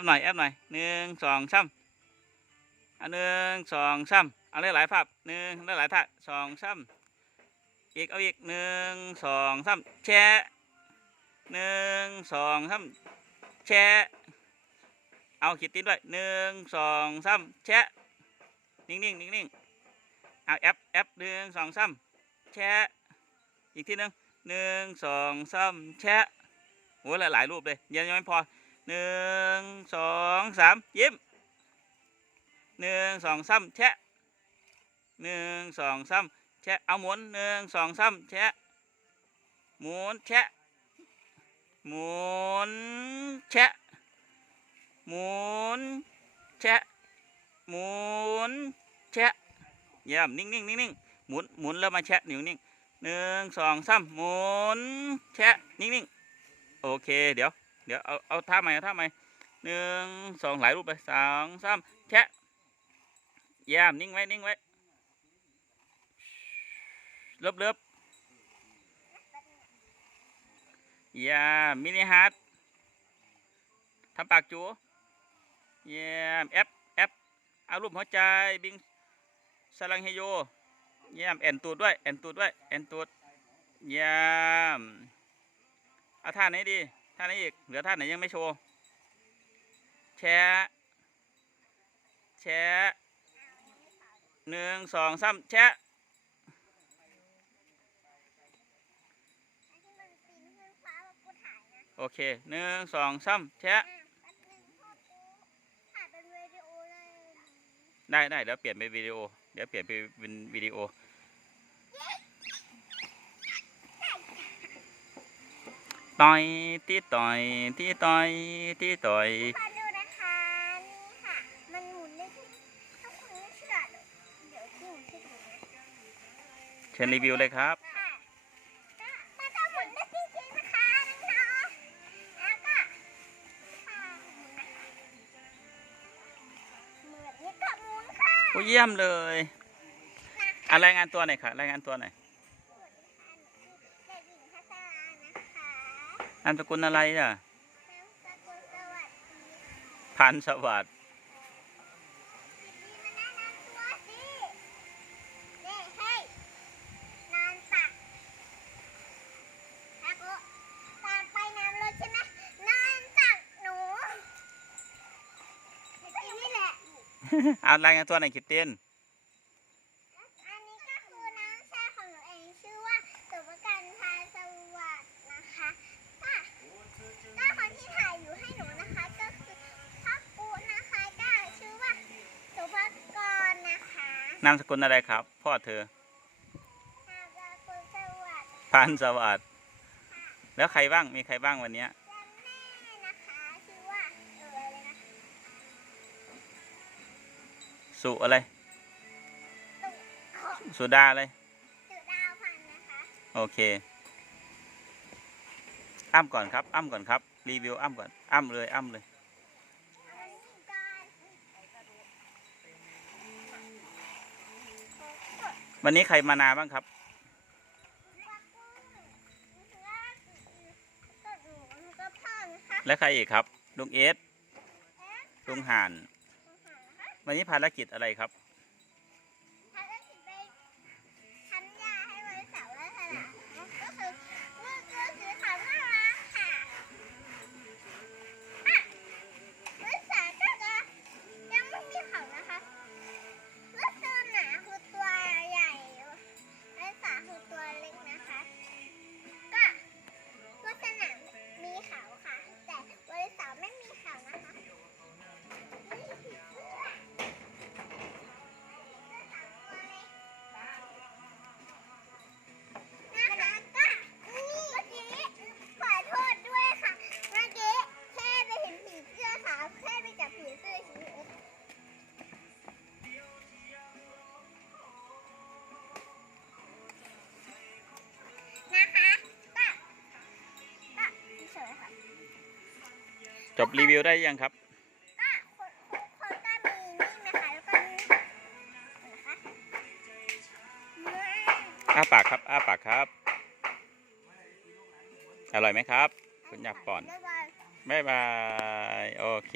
ปหน่อยแอปหน่อยหนึ่งสองสามอันหนึ่งสองสามเอาหลายภาพหนึ่งหลายท่าสองสามอีกเอาอีกหนึ่งสองสามแชะหนึ่งสองสามแชะเอาขีดติดด้วยหนึ่งสองสามแชะนิ่งๆนิ่งๆเอาแอปแอปหนึ่งสองสามแชะอีกทีหนึ่งหนึ่งสองสามแชะโอ้หลายๆรูปเลยยังยังไม่พอ หนึ่งสองสามยิ้มหนึ่งสองสามแชะหนึ่งสองสามแชะเอาหมุนหนึ่งสองสามแชะหมุนแชะหมุนแชะหมุนแชะหมุนแชะเยี่ยมนิ่งนิ่งนิ่งนิ่งหมุนหมุนแล้วมาแชะนิ้วนิ่งหนึ่งสองสามหมุนแชะนิ่งนิ่งโอเคเดี๋ยว เดี๋ยวเอาเอาท่าใหม่เอาท่าใหม่หนึ่งสองหลายรูปไปสองสามแชะยี่ยมนิ่งไว้นิ่งไว้เลิบเลิบยี่ยมมินิฮาร์ดทำปากจูยี่ยมแอปแอปเอารูปหัวใจบิงสลังเฮโยยี่ยมแอนตูดด้วยแอนตูดด้วยแอนตูดยี่ยมเอาท่าไหนดี ท่าไหนอีก เหลือท่าไหนยังไม่โชว์ แชะแชะหนึ่งสองสามแชะที่มันปีนขึ้นฟ้าว่ากูถ่ายนะโอเคหนึ่งสองสามแชะอะแป๊บนึงพ่อกูถ่ายเป็นวิดีโอเลยได้ได้เดี๋ยวเปลี่ยนเป็นวิดีโอ เดี๋ยวเปลี่ยนเป็นวิดีโอ ต่อยที่ต่อยที่ต่อยที่ต่อยขอดูนะคะนี่ค่ะ มันหมุนได้ที่ถ้าคุณไม่เชื่อเดี๋ยวที่หมุนให้ดูนะเชิญรีวิวเลยครับ ค่ะก็มันจะหมุนได้จริงๆนะคะน้องๆแล้วก็ค่ะหมุนนะคะเหมือนนี้ก็หมุนค่ะโอ้เยี่ยมเลยอะรายงานตัวหน่อยค่ะรายงานตัวหน่อย สวัสดีค่ะหนูชื่อเด็กหญิงพัชรานะคะ นามสกุลอะไรน่ะนามสกุลสวัสดีพันสวัสดิ์นี่มาแนะนำตัวสิเด้เฮ้ยนอนตักแล้วก็ตามไปน้ำรถใช่ไหมนอนตักหนูไอ้ที่นี่แหละเอารายงานตัวหน่อยคิดเต้นอันนี้ก็คือน้องชายของหนูเองชื่อว่าสุภกันพาสวัสดิ์นะคะก็ก็คนที่ถ่ายอยู่ให้หนูนะคะ ก็คือพ่อปูนะคะก็ชื่อว่าสุภกรนะคะ นามสกุลอะไรครับ พ่อเธอนามสกุลสวัสดิ์พันสวัสดิ์แล้วใครบ้างมีใครบ้างวันเนี้ยและแม่นะคะชื่อว่าเอออะไรนะสุอะไรตุ๊กของสุดาอะไรสุดาวพันธ์นะคะโอเคอ้ำก่อนครับอ้ำก่อนครับ รีวิวอ้ำก่อนอ้ำเลยอ้ำเลย อันนี้ก่อน วันนี้ใครมานาบ้างครับ และใครอีกครับ ลุงเอสลุงห่าน วันนี้ภารกิจอะไรครับ จบรีวิวได้ยังครับ ก็คนคนคนก็มีนี่นะคะแล้วก็นี่นะคะอ้าปากครับ อ้าปากครับ อร่อยไหมครับ คุณอยากป้อนบ๊ายบายบ๊ายบาย โอเค